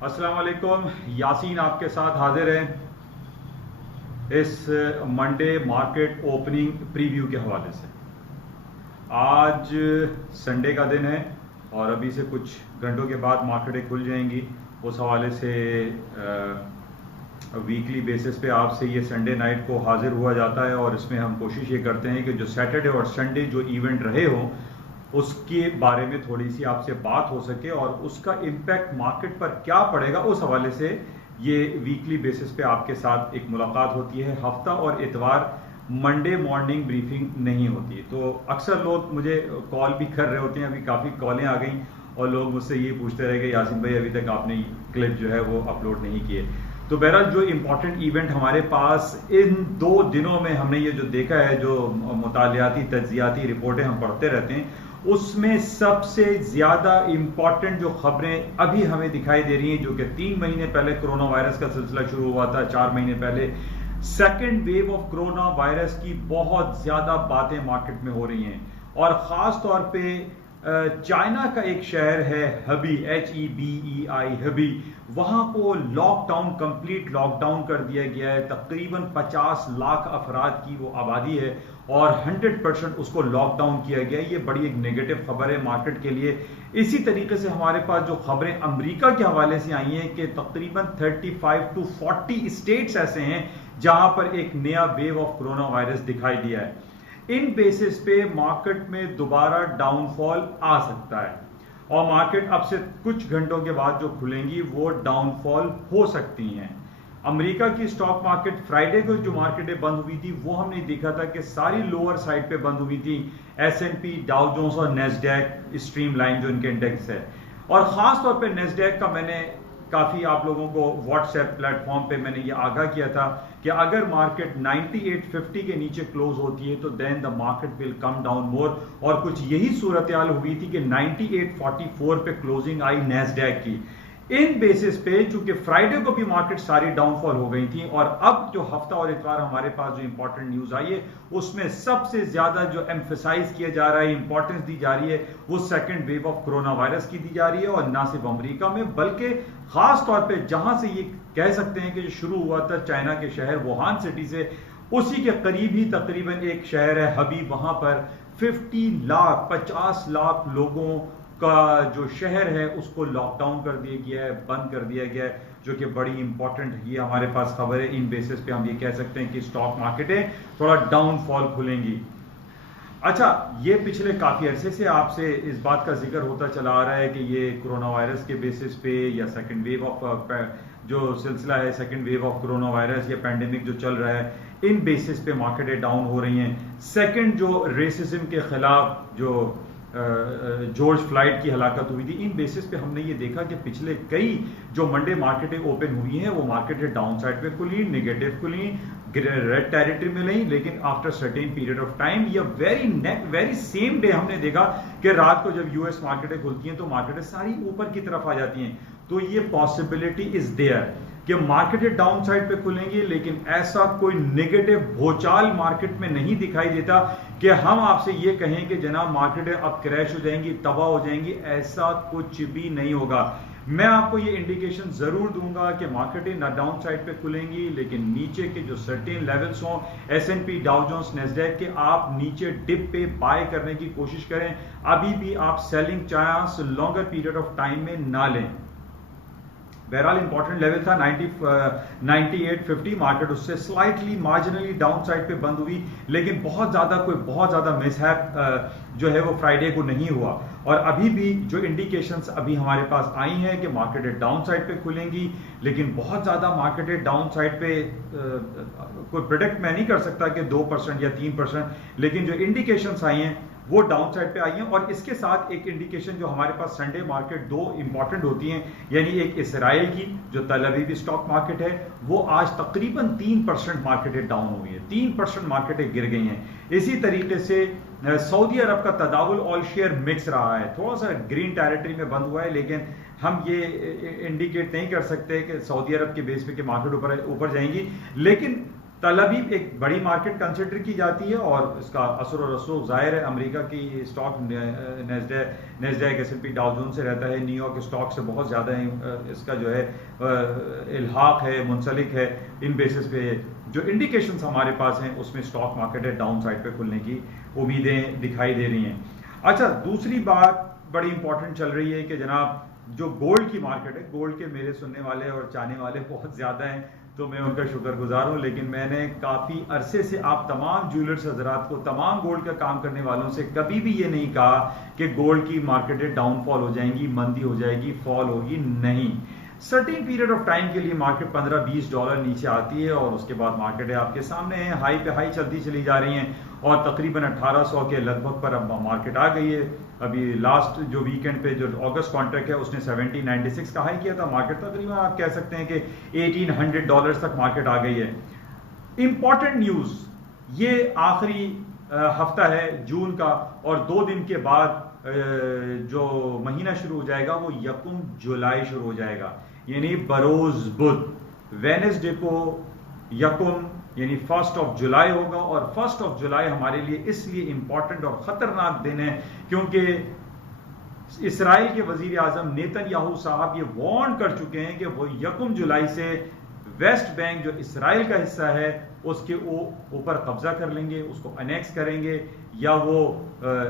अस्सलाम वालेकुम। यासीन आपके साथ हाजिर है इस मंडे मार्केट ओपनिंग प्रीव्यू के हवाले से। आज संडे का दिन है और अभी से कुछ घंटों के बाद मार्केटें खुल जाएंगी। उस हवाले से वीकली बेसिस पे आपसे ये संडे नाइट को हाजिर हुआ जाता है और इसमें हम कोशिश ये करते हैं कि जो सैटरडे और संडे जो इवेंट रहे हों उसके बारे में थोड़ी सी आपसे बात हो सके और उसका इम्पैक्ट मार्केट पर क्या पड़ेगा, उस हवाले से ये वीकली बेसिस पे आपके साथ एक मुलाकात होती है। हफ्ता और इतवार मंडे मॉर्निंग ब्रीफिंग नहीं होती है। तो अक्सर लोग मुझे कॉल भी कर रहे होते हैं, अभी काफ़ी कॉलें आ गई और लोग मुझसे ये पूछते रहे कि यासीन भाई अभी तक आपने क्लिप जो है वो अपलोड नहीं किए। तो बहरहाल जो इम्पोर्टेंट इवेंट हमारे पास इन 2 दिनों में हमने ये जो देखा है, जो मुतालियाती तज्जियाती रिपोर्टें हम पढ़ते रहते हैं, उसमें सबसे ज्यादा इंपॉर्टेंट जो खबरें अभी हमें दिखाई दे रही हैं, जो कि 3 महीने पहले कोरोना वायरस का सिलसिला शुरू हुआ था, 4 महीने पहले second wave of corona virus की बहुत ज्यादा बातें मार्केट में हो रही हैं। और खास तौर पे चाइना का एक शहर है हबी, HEBEI हबी, वहां को लॉकडाउन, कंप्लीट लॉकडाउन कर दिया गया है। तकरीबन 50 लाख अफराद की वो आबादी है और 100% उसको लॉकडाउन किया गया है। ये बड़ी एक नेगेटिव खबर है मार्केट के लिए। इसी तरीके से हमारे पास जो खबरें अमेरिका के हवाले से आई हैं कि तकरीबन 35 to 40 स्टेट्स ऐसे हैं जहां पर एक नया वेव ऑफ कोरोना वायरस दिखाई दिया है। इन बेसिस पे मार्केट में दोबारा डाउनफॉल आ सकता है और मार्केट अब से कुछ घंटों के बाद जो खुलेंगी वो डाउनफॉल हो सकती हैं। अमेरिका की स्टॉक मार्केट फ्राइडे को जो मार्केटें बंद हुई थी वो हमने देखा था कि सारी लोअर साइड पे बंद हुई थी। S&P, डाउ जोन्स और नेस्डैक, स्ट्रीमलाइन जो इनके इंडेक्स है। और खास तौर पे नेस्डैक का मैंने काफी आप लोगों को व्हाट्सएप प्लेटफॉर्म पे मैंने ये आगाह किया था कि अगर मार्केट 9850 के नीचे क्लोज होती है तो then the market will come down more. और कुछ यही सूरत हाल हुई थी कि 9844 पे क्लोजिंग आई नेस्डैक की। इन बेसिस पे चूंकि फ्राइडे को भी मार्केट सारी डाउनफॉल हो गई थी और अब जो हफ्ता और इतवार हमारे पास जो इंपॉर्टेंट न्यूज आई है उसमें सबसे ज्यादा जो एम्फेसाइज किया जा रहा है, इंपॉर्टेंस दी जा रही है, वो second wave of corona virus की दी जा रही है। और ना सिर्फ अमेरिका में बल्कि खास तौर पे जहां से ये कह सकते हैं कि जो शुरू हुआ था चाइना के शहर वुहान सिटी से, उसी के करीब ही तकरीबन एक शहर है हबी, वहां पर 50 लाख लोगों का जो शहर है उसको लॉकडाउन कर दिया गया है, बंद कर दिया गया है, जो कि बड़ी इंपॉर्टेंट ये हमारे पास खबर है। इन बेसिस पे हम ये कह सकते हैं कि स्टॉक मार्केटें थोड़ा डाउनफॉल खुलेंगी। अच्छा, ये पिछले काफी अरसे से आपसे इस बात का जिक्र होता चला आ रहा है कि ये कोरोना वायरस के बेसिस पे या सेकंड वेव ऑफ जो सिलसिला है, second wave of corona virus या पैंडेमिक जो चल रहा है, इन बेसिस पे मार्केटें डाउन हो रही हैं। सेकंड जो रेसिज्म के खिलाफ जो जॉर्ज फ्लाइड की हलाकत हुई थी, इन बेसिस पे हमने ये देखा कि पिछले कई जो मंडे मार्केटें ओपन हुई हैं वो मार्केटें डाउन साइड पे खुली, नेगेटिव खुली, रेड टेरिटरी में नहीं, लेकिन after certain period of time या वेरी सेम डे हमने देखा कि रात को जब यूएस मार्केटें खुलती हैं तो मार्केटें सारी ऊपर की तरफ आ जाती हैं। तो ये पॉसिबिलिटी इज देयर कि मार्केटें डाउन साइड पे खुलेंगी, लेकिन ऐसा कोई नेगेटिव भूचाल मार्केट में नहीं दिखाई देता कि हम आपसे ये कहें कि जनाब मार्केटें अब क्रैश हो जाएंगी, तबाह हो जाएंगी। ऐसा कुछ भी नहीं होगा। मैं आपको ये इंडिकेशन जरूर दूंगा कि मार्केटें ना डाउन साइड पे खुलेंगी, लेकिन नीचे के जो सर्टेन लेवल्स हों, S&P, डाउ जोन्स, नेस्डैक के, आप नीचे डिप पे बाय करने की कोशिश करें। अभी भी आप selling chance longer period of time में ना लें। बहरहाल इंपॉर्टेंट लेवल था 9850, मार्केट उससे स्लाइटली मार्जिनली डाउन साइड पे बंद हुई, लेकिन बहुत ज्यादा मिसहैप जो है वो फ्राइडे को नहीं हुआ। और अभी भी जो इंडिकेशंस अभी हमारे पास आई हैं कि मार्केटें डाउन साइड पे खुलेंगी, लेकिन बहुत ज्यादा मार्केटें डाउन साइड पे कोई प्रेडिक्ट मैं नहीं कर सकता कि 2% या 3%, लेकिन जो इंडिकेशंस आई हैं वो डाउन साइड पे आई हैं। और इसके साथ एक इंडिकेशन जो हमारे पास संडे मार्केट 2 इंपॉर्टेंट होती हैं, यानी एक इसराइल की जो तल अवीव स्टॉक मार्केट है वो आज तकरीबन 3% मार्केटें डाउन हुई है, 3% मार्केटें गिर गई हैं। इसी तरीके से सऊदी अरब का तदावुल ऑल शेयर मिक्स रहा है, थोड़ा सा ग्रीन टेरिटरी में बंद हुआ है, लेकिन हम ये इंडिकेट नहीं कर सकते कि सऊदी अरब के बेस पे कि मार्केट ऊपर जाएंगी। लेकिन तलबी एक बड़ी मार्केट कंसिडर की जाती है और इसका असर और रसूख जाहिर है अमेरिका की stock Nasdaq S&P Dow Jones से रहता है, न्यूयॉर्क स्टॉक से बहुत ज़्यादा इसका जो है इल्हाक है, मुंसलिक है। इन बेसिस पे जो इंडिकेशंस हमारे पास हैं उसमें स्टॉक मार्केट है डाउन साइड पे खुलने की उम्मीदें दिखाई दे रही हैं। अच्छा, दूसरी बात बड़ी इंपॉर्टेंट चल रही है कि जनाब जो गोल्ड की मार्केट है, गोल्ड के मेरे सुनने वाले और चाहने वाले बहुत ज़्यादा हैं, तो मैं उनका शुक्रगुजार हूँ, लेकिन मैंने काफ़ी अरसे से आप तमाम ज्वेलर्स हजरात को, तमाम गोल्ड का काम करने वालों से कभी भी ये नहीं कहा कि गोल्ड की मार्केटें डाउनफॉल हो जाएंगी, मंदी हो जाएगी, फॉल होगी। नहीं, सर्टेन पीरियड ऑफ टाइम के लिए मार्केट $15-20 नीचे आती है और उसके बाद मार्केटें आपके सामने हैं, हाई पे हाई चलती चली जा रही हैं और तकरीबन 1800 के लगभग पर अब मार्केट आ गई है। अभी लास्ट जो वीकेंड पे जो अगस्त कॉन्ट्रैक्ट है उसने 1796 का हाई किया था, मार्केट तकरीबन आप कह सकते हैं कि $1800 तक मार्केट आ गई है। इंपॉर्टेंट न्यूज, ये आखिरी हफ्ता है जून का और 2 दिन के बाद जो महीना शुरू हो जाएगा वो 1 जुलाई शुरू हो जाएगा, यानी बरोज बुध, वेनेसडे को 1 यानी 1 जुलाई होगा। और 1 जुलाई हमारे लिए इसलिए इंपॉर्टेंट और खतरनाक दिन है क्योंकि इसराइल के वजीर आजम नेतन्याहू साहब ये वार्न कर चुके हैं कि वो 1 जुलाई से वेस्ट बैंक जो इसराइल का हिस्सा है उसके ऊपर कब्जा कर लेंगे, उसको अनेक्स करेंगे या वो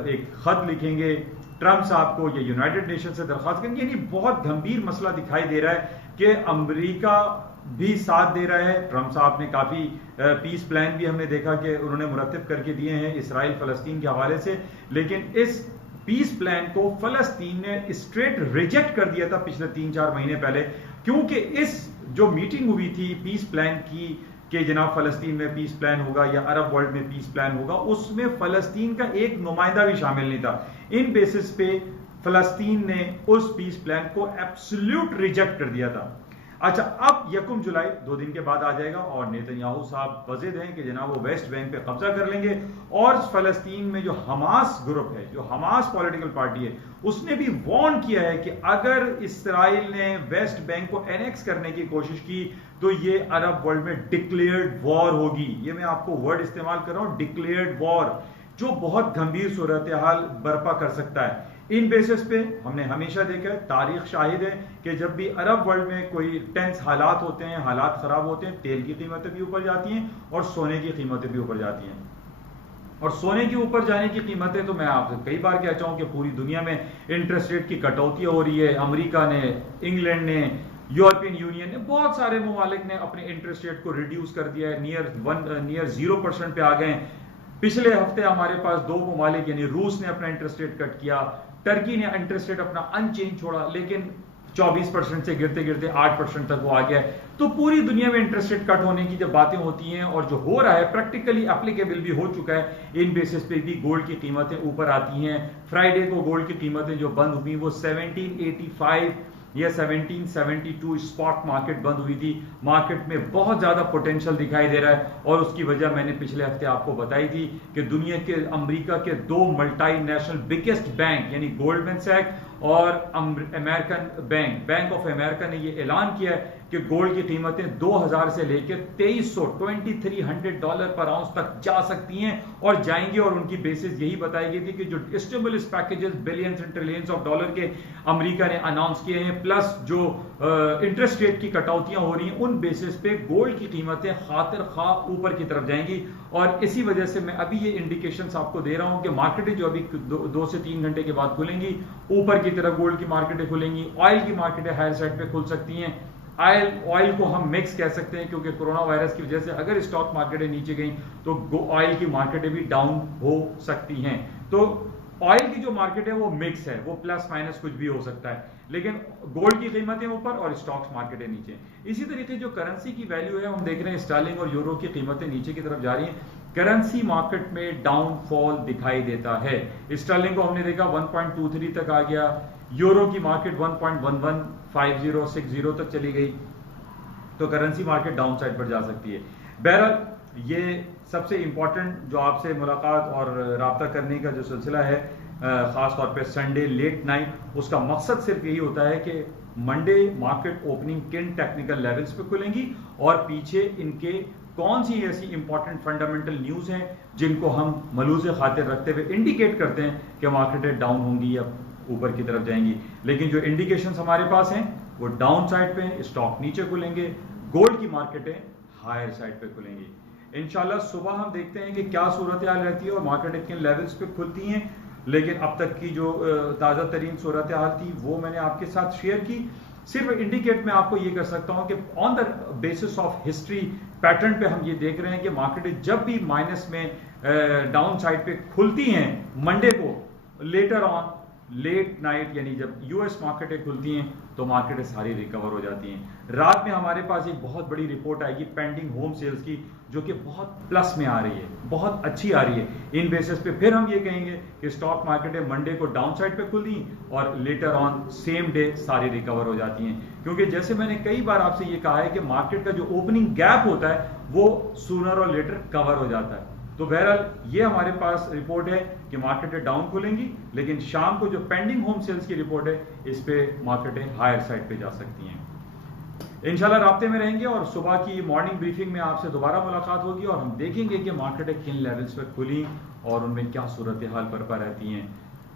एक खत लिखेंगे ट्रंप साहब को या यूनाइटेड नेशन से दरख्वास्त करेंगे। यानी बहुत गंभीर मसला दिखाई दे रहा है कि अमेरिका भी साथ दे रहा है। ट्रंप साहब ने काफी पीस प्लान भी हमने देखा कि उन्होंने मुरत्तिब करके दिए हैं इसराइल फलस्तीन के हवाले से, लेकिन इस पीस प्लान को फलस्तीन ने स्ट्रेट रिजेक्ट कर दिया था पिछले 3-4 महीने पहले, क्योंकि इस जो मीटिंग हुई थी पीस प्लान की कि जनाब फलस्तीन में पीस प्लान होगा या अरब वर्ल्ड में पीस प्लान होगा, उसमें फलस्तीन का एक नुमाइंदा भी शामिल नहीं था। इन बेसिस पे फलस्तीन ने उस पीस प्लान को एब्सोल्यूट रिजेक्ट कर दिया था। अच्छा, अब 1 जुलाई 2 दिन के बाद आ जाएगा और नेतन्याहू साहब वज़ीद हैं कि जनाब वो वेस्ट बैंक पे कब्जा कर लेंगे और फलस्तीन में जो हमास ग्रुप है, जो हमास पॉलिटिकल पार्टी है, उसने भी वार्न किया है कि अगर इसराइल ने वेस्ट बैंक को एनेक्स करने की कोशिश की तो ये अरब वर्ल्ड में डिक्लेयर्ड वॉर होगी। ये मैं आपको वर्ड इस्तेमाल कर रहा हूं, डिक्लेयर्ड वॉर, जो बहुत गंभीर सूरत हाल बर्पा कर सकता है। इन बेसिस पे हमने हमेशा देखा है, तारीख शाहिद है कि जब भी अरब वर्ल्ड में कोई टेंस हालात होते हैं, हालात खराब होते हैं, तेल की कीमतें भी ऊपर जाती हैं और सोने की कीमतें भी ऊपर जाती हैं। और सोने के ऊपर जाने की कीमतें तो मैं आपसे कई बार कहता हूं कि पूरी दुनिया में इंटरेस्ट रेट की कटौती हो रही है। अमेरिका ने, इंग्लैंड ने, यूरोपियन यूनियन ने, बहुत सारे ममालिक ने अपने इंटरेस्ट रेट को रिड्यूस कर दिया है, नियर 0% पे आ गए। पिछले हफ्ते हमारे पास 2 ममालिक यानी रूस ने अपना इंटरेस्ट रेट कट किया, टर्की ने इंटरेस्ट रेट अपना अनचेंज छोड़ा, लेकिन 24% से गिरते गिरते 8% तक वो आ गया है। तो पूरी दुनिया में इंटरेस्ट रेट कट होने की जब बातें होती हैं और जो हो रहा है प्रैक्टिकली एप्लीकेबल भी हो चुका है, इन बेसिस पे भी गोल्ड की कीमतें ऊपर आती हैं। फ्राइडे को गोल्ड की कीमतें जो बंद हुई वो 1785 या 1772 स्पॉट मार्केट बंद हुई थी। मार्केट में बहुत ज्यादा पोटेंशियल दिखाई दे रहा है और उसकी वजह मैंने पिछले हफ्ते आपको बताई थी कि दुनिया के, अमेरिका के 2 मल्टीनेशनल बिगेस्ट बैंक यानी गोल्डमैन सैक और अमेरिकन बैंक ऑफ अमेरिका ने यह ऐलान किया है कि गोल्ड की कीमतें 2000 से लेकर $2300 पर आउंस तक जा सकती हैं और जाएंगी। और उनकी बेसिस यही बताई गई थी कि जो stimulus packages billions and trillions of dollar के अमेरिका ने अनाउंस किए हैं, प्लस जो इंटरेस्ट रेट की कटौतियां हो रही हैं, उन बेसिस पे गोल्ड की कीमतें खातिर खा ऊपर की तरफ जाएंगी। और इसी वजह से मैं अभी ये इंडिकेशंस आपको दे रहा हूं कि मार्केटें जो अभी 2 से 3 घंटे के बाद खुलेंगी, ऊपर की तरफ गोल्ड की मार्केटें खुलेंगी, ऑयल की मार्केटें हायर साइड पे खुल सकती हैं। ऑयल को हम मिक्स कह सकते हैं क्योंकि कोरोना वायरस की वजह से अगर स्टॉक मार्केटें नीचे गई तो ऑयल की मार्केटें भी डाउन हो सकती हैं। तो ऑयल की जो मार्केट है वो मिक्स है, वो प्लस माइनस कुछ भी हो सकता है, लेकिन गोल्ड की कीमतें ऊपर और स्टॉक्स मार्केटें नीचे। इसी तरीके जो करेंसी की वैल्यू है हम देख रहे हैं, स्टर्लिंग और यूरो की कीमतें नीचे की तरफ जा रही हैं। करेंसी मार्केट में डाउनफॉल दिखाई देता है। स्टर्लिंग को हमने देखा 1.23 तक आ गया, यूरो की मार्केट 1.115060 तक चली गई, तो करेंसी मार्केट डाउन साइड पर जा सकती है। बहरहाल ये सबसे इंपॉर्टेंट जो आपसे मुलाकात और राब्ता करने का जो सिलसिला है, खास तौर पे संडे लेट नाइट, उसका मकसद सिर्फ यही होता है कि मंडे मार्केट ओपनिंग किन टेक्निकल लेवल्स पे खुलेंगी और पीछे इनके कौन सी ऐसी इंपॉर्टेंट फंडामेंटल न्यूज हैं जिनको हम मलूज़ खातिर रखते हुए इंडिकेट करते हैं कि मार्केटें डाउन होंगी या ऊपर की तरफ जाएंगी। लेकिन जो इंडिकेशंस हमारे पास हैं वो डाउन साइड पे हैं, स्टॉक नीचे खुलेंगे, गोल्ड की मार्केटें हायर साइड पे खुलेंगी। इंशाल्लाह सुबह हम देखते हैं कि क्या सूरत हाल रहती है और मार्केटें किन लेवल्स पे खुलती हैं। लेकिन अब तक की जो ताज़ा तरीन सूरत हाल थी वो मैंने आपके साथ शेयर की। सिर्फ इंडिकेट मैं आपको ये कर सकता हूं कि on the basis of history pattern पे हम ये देख रहे हैं कि मार्केटें जब भी माइनस में डाउन साइड पे खुलती हैं मंडे को, लेटर ऑन लेट नाइट यानी जब यूएस मार्केटें खुलती हैं तो मार्केटें सारी रिकवर हो जाती हैं। रात में हमारे पास एक बहुत बड़ी रिपोर्ट आएगी पेंडिंग होम सेल्स की, जो कि बहुत प्लस में आ रही है, बहुत अच्छी आ रही है। इन बेसिस पे फिर हम ये कहेंगे कि स्टॉक मार्केटें मंडे को डाउन साइड पे खुली और लेटर ऑन सेम डे सारी रिकवर हो जाती हैं। क्योंकि जैसे मैंने कई बार आपसे ये कहा है कि मार्केट का जो ओपनिंग गैप होता है वो सूनर और लेटर कवर हो जाता है। तो बहरहाल ये हमारे पास रिपोर्ट है कि मार्केटें डाउन खुलेंगी, लेकिन शाम को जो पेंडिंग होम सेल्स की रिपोर्ट है इस पे मार्केटें हायर साइड पे जा सकती हैं। इंशाल्लाह राब्ते में रहेंगे और सुबह की मॉर्निंग ब्रीफिंग में आपसे दोबारा मुलाकात होगी और हम देखेंगे कि मार्केटें किन लेवल्स पर खुली और उनमें क्या सूरत हाल बरपा रहती हैं।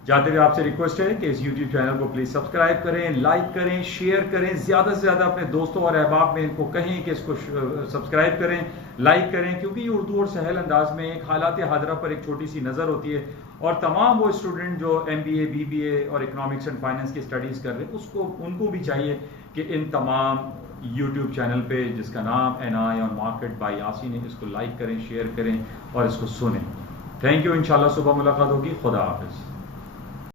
जाते हुए आपसे रिक्वेस्ट है कि इस यूट्यूब चैनल को प्लीज सब्सक्राइब करें, लाइक करें, शेयर करें, ज्यादा से ज्यादा अपने दोस्तों और अहबाब में इनको कहें कि इसको सब्सक्राइब करें, लाइक करें, क्योंकि ये उर्दू और सहल अंदाज में एक हालात हाजरा पर एक छोटी सी नजर होती है और तमाम वो स्टूडेंट जो MBA, BBA और इकोनॉमिक्स एंड फाइनेंस की स्टडीज कर रहे हैं उनको भी चाहिए कि इन तमाम यूट्यूब चैनल पे जिसका नाम NI on market by Yasin है, इसको लाइक करें, शेयर करें और इसको सुनें। Thank you. इंशाल्लाह सुबह मुलाकात होगी। खुदा हाफिज।